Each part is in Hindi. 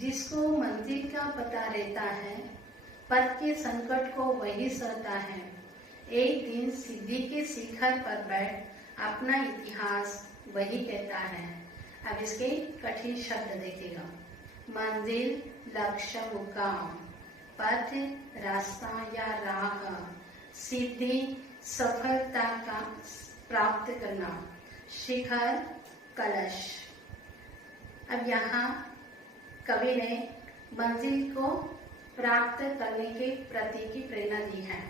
जिसको मंजिल का पता रहता है, पथ के संकट को वही सहता है। एक दिन सिद्धि के शिखर पर बैठ अपना इतिहास वही कहता है। अब इसके कठिन शब्द देखेगा। मंजिल, लक्ष्य, मुकाम, पथ, रास्ता या राह, सिद्धि, सफलता का प्राप्त करना, शिखर, कलश। अब यहाँ कवि ने मंजिल को प्राप्त करने के प्रति की प्रेरणा दी है।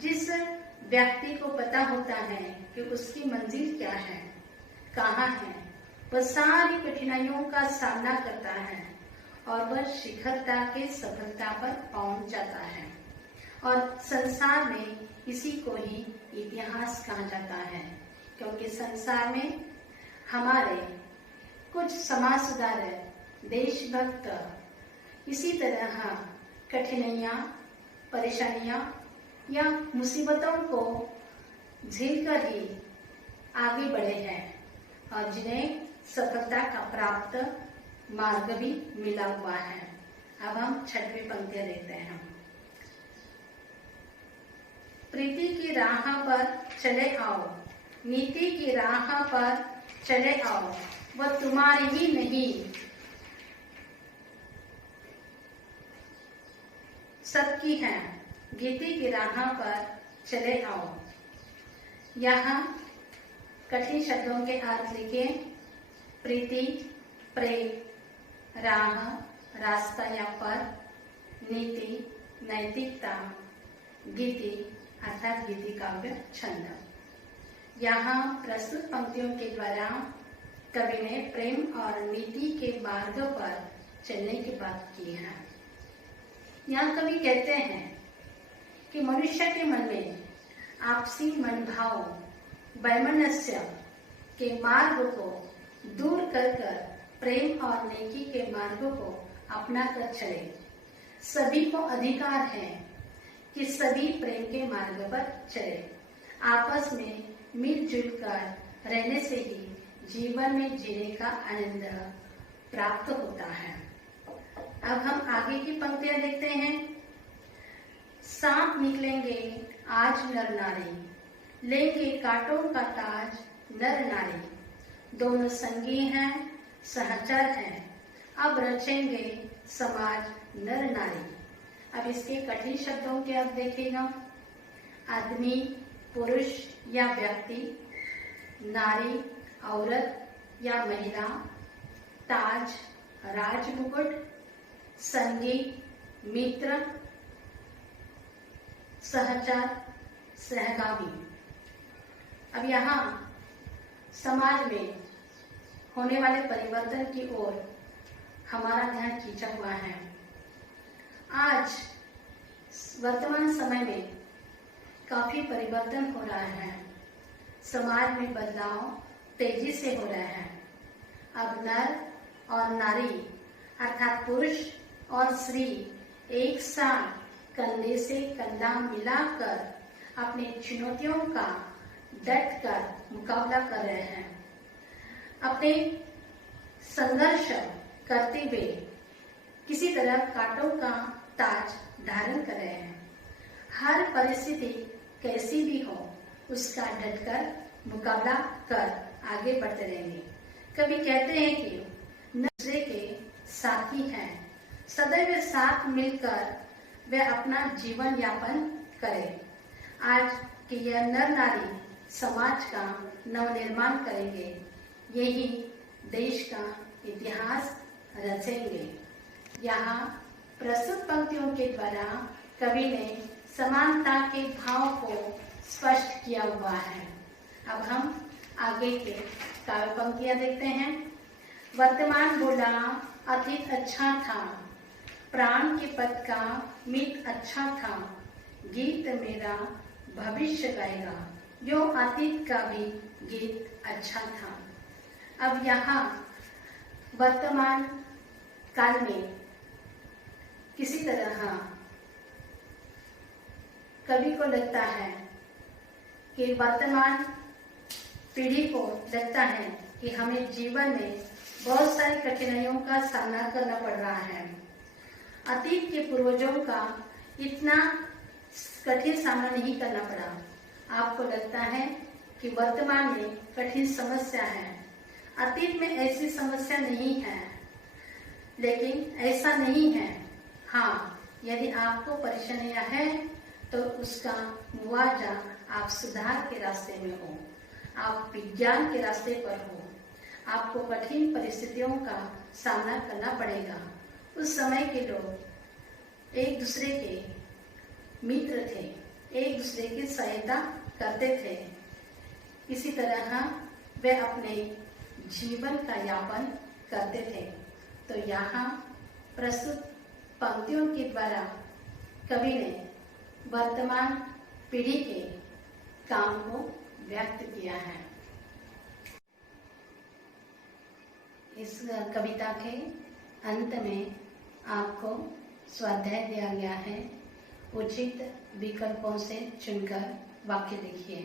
जिस व्यक्ति को पता होता है कि उसकी मंजिल क्या है, कहाँ है, वह सारी कठिनाइयों का सामना करता है और वह शिखरता के सफलता पर पहुंच जाता है। और संसार में इसी को ही इतिहास कहा जाता है, क्योंकि संसार में हमारे कुछ समाज सुधारक, देशभक्त इसी तरह कठिनाइयाँ, परेशानियाँ या मुसीबतों को झेलकर ही आगे बढ़े हैं और जिन्हें सफलता का प्राप्त मार्ग भी मिला हुआ है। अब हम छठवीं पंक्तियां देखते हैं। प्रीति की राह पर चले आओ, नीति की राह पर चले आओ, वह तुम्हारी ही नहीं सबकी है। गीति की राह पर चले आओ। यहाँ कठिन शब्दों के अर्थ लिखिए। प्रीति, प्रेम, राह, रास्ता या पथ, नीति, नैतिकता, गीति अर्थात गीति काव्य छंद। यहाँ प्रस्तुत पंक्तियों के द्वारा कवि ने प्रेम और नीति के मार्ग पर चलने की बात की है। यहाँ कवि कहते हैं कि मनुष्य के मन में आपसी मनभाव, वैमनस्य के मार्ग को दूर कर प्रेम और नेकी के मार्ग को अपना कर चले। सभी को अधिकार है कि सभी प्रेम के मार्ग पर चले। आपस में मिलजुल कर रहने से ही जीवन में जीने का आनंद प्राप्त होता है। अब हम आगे की पंक्तियां देखते हैं। सांप निकलेंगे आज नर नारी, लेंगे कांटों का ताज नर नारी, दोनों संगी हैं, सहचर हैं, अब रचेंगे समाज नर नारी। अब इसके कठिन शब्दों के अर्थ देखिएगा। आदमी, पुरुष या व्यक्ति, नारी, औरत या महिला, ताज, राज मुकुट, संगी, मित्र, सहचर, सहगामी। अब यहाँ समाज में होने वाले परिवर्तन की ओर हमारा ध्यान खींचा हुआ है। आज वर्तमान समय में काफी परिवर्तन हो रहा है। समाज में बदलाव तेजी से हो रहा है। अब नर और नारी अर्थात पुरुष और स्त्री एक साथ कंधे से कंधा मिलाकर अपनी चुनौतियों का डट कर मुकाबला कर रहे हैं। अपने संघर्ष करते हुए किसी तरह कांटों का ताज धारण कर रहे हैं। हर परिस्थिति कैसी भी हो उसका डटकर मुकाबला कर आगे बढ़ते रहेंगे। कभी कहते हैं कि नजरे के साथी हैं, सदैव साथ मिलकर वे अपना जीवन यापन करें। आज के यह नर नारी समाज का नवनिर्माण करेंगे, यही देश का इतिहास रचेंगे। यहाँ प्रस्तुत पंक्तियों के द्वारा कवि ने समानता के भाव को स्पष्ट किया हुआ है। अब हम आगे के काव्य पंक्तियां देखते हैं। वर्तमान बोला अतीत अच्छा था, प्राण के पद का मीत अच्छा था, गीत मेरा भविष्य गाएगा, यो अतीत का भी गीत अच्छा था। अब यहाँ वर्तमान काल में किसी तरह कवि को लगता है कि वर्तमान पीढ़ी को लगता है कि हमें जीवन में बहुत सारी कठिनाइयों का सामना करना पड़ रहा है। अतीत के पूर्वजों का इतना कठिन सामना नहीं करना पड़ा। आपको लगता है कि वर्तमान में कठिन समस्या है, अतीत में ऐसी समस्या नहीं है, लेकिन ऐसा नहीं है। हाँ, यदि आपको परेशानियां हैं तो उसका मुआवजा आप सुधार के रास्ते में हो, आप विज्ञान के रास्ते पर हो। आपको कठिन परिस्थितियों का सामना करना पड़ेगा। उस समय के लोग एक दूसरे के मित्र थे, एक दूसरे की सहायता करते थे। इसी तरह वे अपने जीवन का यापन करते थे। तो यहाँ प्रस्तुत पंक्तियों के द्वारा कवि ने वर्तमान पीढ़ी के काम को व्यक्त किया है। इस कविता के अंत में आपको स्वाध्याय दिया गया है। उचित विकल्पों से चुनकर वाक्य लिखिए।